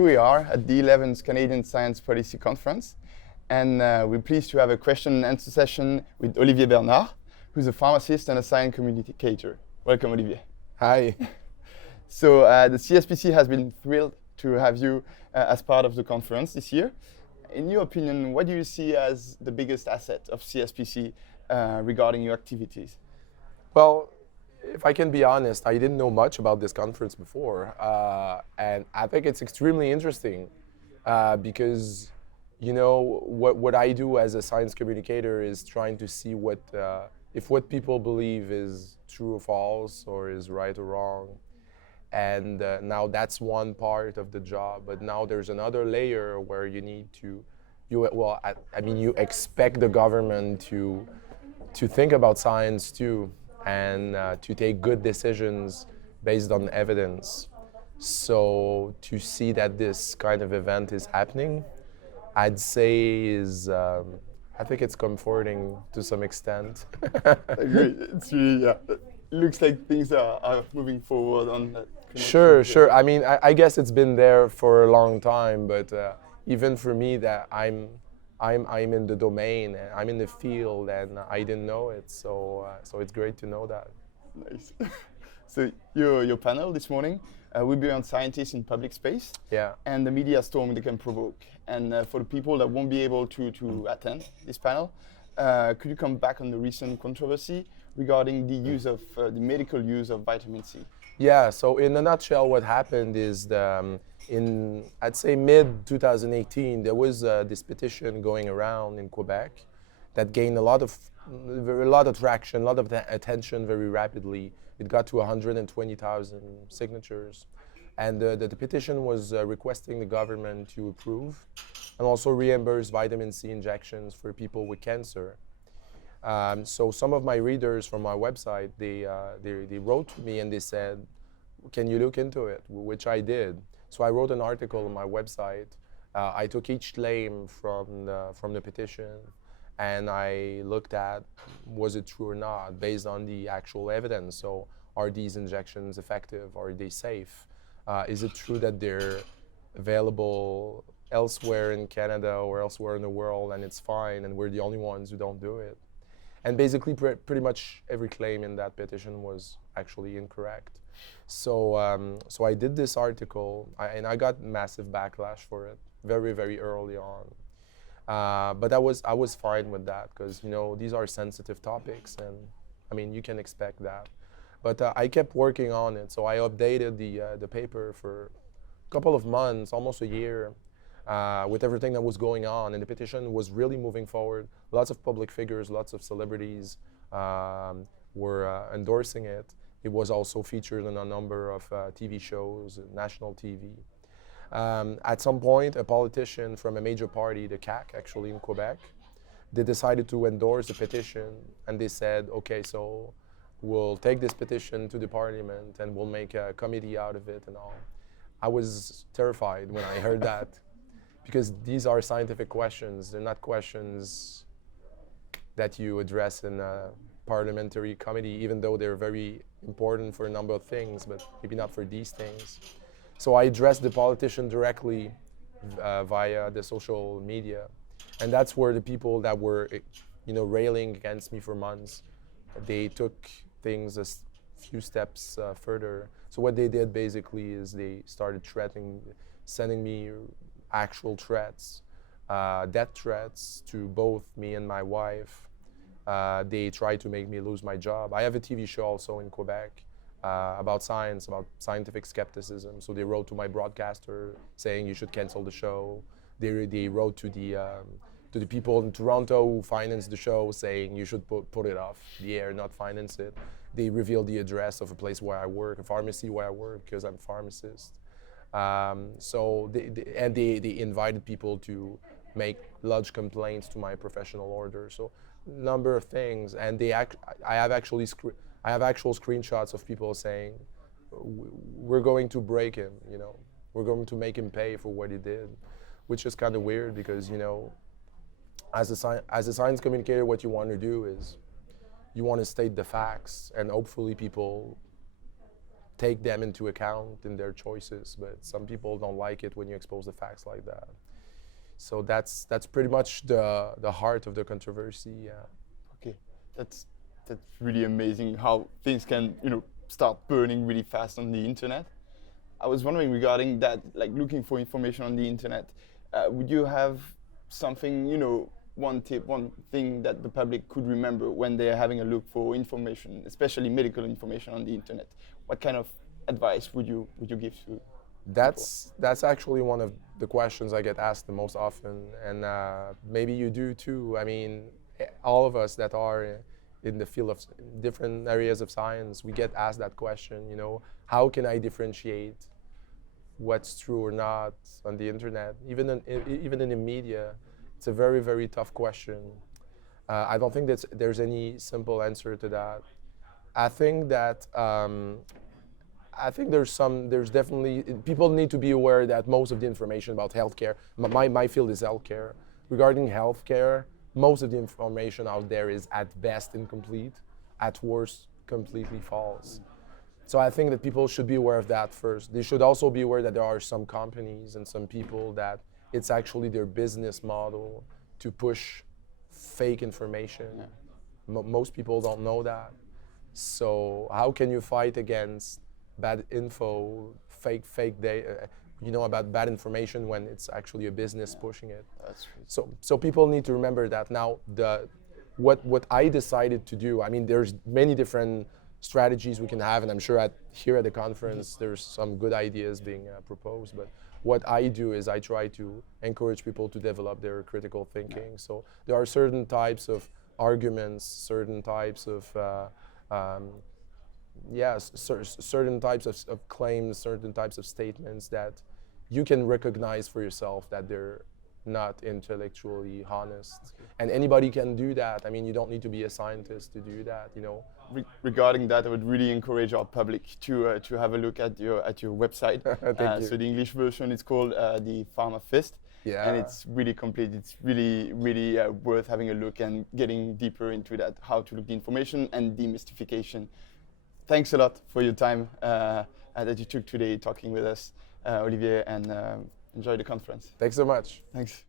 here we are at the 11th Canadian Science Policy Conference, and we're pleased to have a question and answer session with Olivier Bernard, who's a pharmacist and a science communicator. Welcome, Olivier. Hi. So the CSPC has been thrilled to have you as part of the conference this year. In your opinion, what do you see as the biggest asset of CSPC regarding your activities? Well, if I can be honest, I didn't know much about this conference before, and I think it's extremely interesting because, you know, what I do as a science communicator is trying to see if what people believe is true or false, or is right or wrong. And now that's one part of the job, but now there's another layer where you need to, you expect the government to think about science too, and to take good decisions based on evidence. So to see that this kind of event is happening, I'd say I think it's comforting to some extent. I agree. It's really, it looks like things are moving forward on that. Sure. I mean, I guess it's been there for a long time, but even for me, that I'm in the domain, and I'm in the field, and I didn't know it. So it's great to know that. Nice. So your panel this morning will be on scientists in public space. Yeah. And the media storm they can provoke. And for the people that won't be able to attend this panel, could you come back on the recent controversy regarding the use of the medical use of vitamin C? Yeah. So in a nutshell, what happened is in I'd say mid-2018, there was this petition going around in Quebec that gained a lot of traction, a lot of attention very rapidly. It got to 120,000 signatures. And the petition was requesting the government to approve and also reimburse vitamin C injections for people with cancer. So some of my readers from my website, they wrote to me and they said, can you look into it? Which I did. So I wrote an article on my website. I took each claim from the petition, and I looked at, was it true or not, based on the actual evidence. So are these injections effective? Are they safe? Is it true that they're available elsewhere in Canada or elsewhere in the world and it's fine and we're the only ones who don't do it? And basically pretty much every claim in that petition was actually incorrect. So I did this article, and I got massive backlash for it very, very early on. But I was fine with that because, you know, these are sensitive topics, and I mean, you can expect that. But I kept working on it, so I updated the paper for a couple of months, almost a year, with everything that was going on, and the petition was really moving forward. Lots of public figures, lots of celebrities were endorsing it. It was also featured in a number of TV shows, national TV. At some point, a politician from a major party, the CAQ, actually in Quebec, they decided to endorse the petition, and they said, okay, so we'll take this petition to the parliament and we'll make a committee out of it and all. I was terrified when I heard that, because these are scientific questions. They're not questions that you address in a parliamentary committee, even though they're very important for a number of things, but maybe not for these things. So I addressed the politician directly via the social media, and that's where the people that were, you know, railing against me for months, they took things a few steps further. So what they did basically is they started threatening, sending me actual threats, death threats to both me and my wife. They tried to make me lose my job. I have a TV show also in Quebec about science, about scientific skepticism. So they wrote to my broadcaster saying you should cancel the show. They wrote to the people in Toronto who finance the show saying you should put it off the air, not finance it. They revealed the address of a place where I work, a pharmacy where I work, because I'm a pharmacist. So they invited people to make lodge complaints to my professional order. So number of things, and I have actual screenshots of people saying we're going to break him, you know, we're going to make him pay for what he did, which is kind of weird because, you know, as a science communicator, what you want to do is you want to state the facts, and hopefully people take them into account in their choices, but some people don't like it when you expose the facts like that. So that's pretty much the heart of the controversy. Yeah. Okay, that's really amazing how things can start burning really fast on the internet. I was wondering regarding that, like looking for information on the internet. Would you have something, one tip, one thing that the public could remember when they're having a look for information, especially medical information on the internet? What kind of advice would you give to? That's actually one of the questions I get asked the most often, and maybe you do too. I mean, all of us that are in the field of different areas of science, we get asked that question. How can I differentiate what's true or not on the internet? Even in the media, it's a very, very tough question. I don't think there's any simple answer to that. I think that there's definitely, people need to be aware that most of the information about healthcare, my field is healthcare. Regarding healthcare, most of the information out there is at best incomplete, at worst completely false. So I think that people should be aware of that first. They should also be aware that there are some companies and some people that it's actually their business model to push fake information. Yeah. Most people don't know that. So how can you fight against bad info, fake data, about bad information when it's actually a business pushing it? That's true. So people need to remember that. Now, what I decided to do, I mean, there's many different strategies we can have, and I'm sure here at the conference there's some good ideas being proposed, but what I do is I try to encourage people to develop their critical thinking. So there are certain types of arguments, certain types of certain types of claims, certain types of statements that you can recognize for yourself that they're not intellectually honest. Okay. And anybody can do that. I mean, you don't need to be a scientist to do that, Regarding that, I would really encourage our public to have a look at your website. Thank you. So the English version is called the Pharmafist. Yeah. And it's really complete. It's really, really worth having a look and getting deeper into that, how to look the information and demystification. Thanks a lot for your time that you took today talking with us, Olivier, and enjoy the conference. Thanks so much. Thanks.